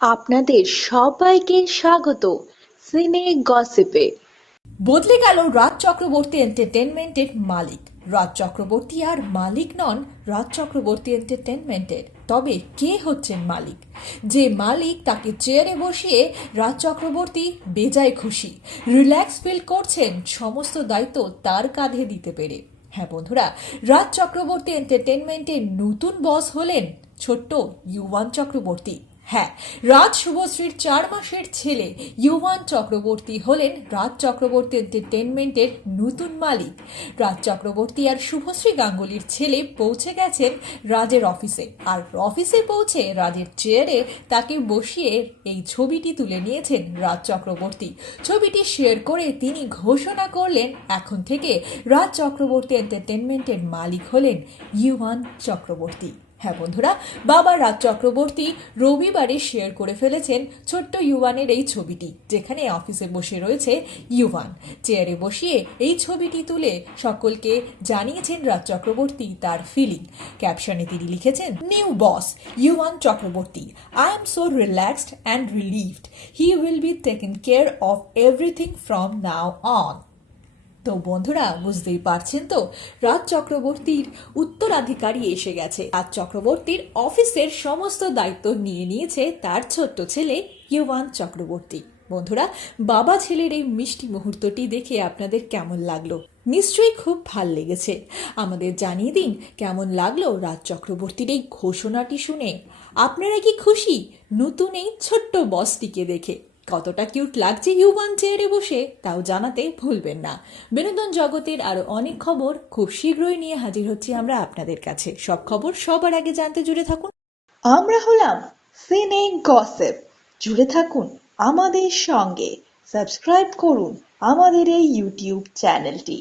আপনাদের সবাইকে স্বাগত সিনে গসিপে। বদলে গেল রাজ চক্রবর্তী এন্টারটেনমেন্টের মালিক। রাজ চক্রবর্তী আর মালিক নন রাজ চক্রবর্তী এন্টারটেনমেন্টের। তবে কে হচ্ছেন মালিক? যে মালিক তাকে চেয়ারে বসিয়ে রাজ চক্রবর্তী বেজায় খুশি, রিল্যাক্স ফিল করছেন সমস্ত দায়িত্ব তার কাঁধে দিতে পেরে। হ্যাঁ বন্ধুরা, রাজ চক্রবর্তী এন্টারটেনমেন্টের নতুন বস হলেন ছোট্ট ইউবান চক্রবর্তী। হ্যাঁ, রাজ শুভশ্রীর 4 মাসের ছেলে ইউবান চক্রবর্তী হলেন রাজ চক্রবর্তী এন্টারটেনমেন্টের নতুন মালিক। রাজ চক্রবর্তী আর শুভশ্রী গাঙ্গুলির ছেলে পৌঁছে গেছেন রাজের অফিসে, আর অফিসে পৌঁছে রাজের চেয়ারে তাকে বসিয়ে এই ছবিটি তুলে নিয়েছেন রাজ চক্রবর্তী। ছবিটি শেয়ার করে তিনি ঘোষণা করলেন এখন থেকে রাজ চক্রবর্তী এন্টারটেনমেন্টের মালিক হলেন ইউবান চক্রবর্তী। হ্যাঁ বন্ধুরা, বাবা রাজ চক্রবর্তী রবিবারে শেয়ার করে ফেলেছেন ছোট্ট ইউবানের এই ছবিটি, যেখানে অফিসে বসে রয়েছে ইউবান। চেয়ারে বসিয়ে এই ছবিটি তুলে সকলকে জানিয়েছেন রাজ চক্রবর্তী তার ফিলিং। ক্যাপশনে তিনি লিখেছেন, new boss Yuban Chakraborty, I am so relaxed and relieved, he will be taken care of everything from now on. তো বন্ধুরা, বুঝতেই পারছেন তো, রাজ চক্রবর্তীর উত্তরাধিকারী এসে গেছে। রাজ চক্রবর্তীর অফিসের সমস্ত দায়িত্ব নিয়ে নিয়েছে তার ছোট্ট ছেলে ইউবান চক্রবর্তী। বন্ধুরা, বাবা ছেলের এই মিষ্টি মুহূর্তটি দেখে আপনাদের কেমন লাগলো? নিশ্চয়ই খুব ভাল লেগেছে। আমাদের জানিয়ে দিন কেমন লাগলো রাজ চক্রবর্তীর এই ঘোষণাটি শুনে। আপনারা কি খুশি নতুন এই ছোট্ট বসটিকে দেখে? কতটা কিউট লাগছে ইউবান চেয়ারে বসে, তাও জানাতে ভুলবেন না। বিনোদন জগতের আরো অনেক খবর খুব শীঘ্রই নিয়ে হাজির হচ্ছি আমরা আপনাদের কাছে। সব খবর সবার আগে জানতে জুড়ে থাকুন। আমরা হলাম সিনে গসিপ। জুড়ে থাকুন আমাদের সঙ্গে, সাবস্ক্রাইব করুন আমাদের এই ইউটিউব চ্যানেলটি।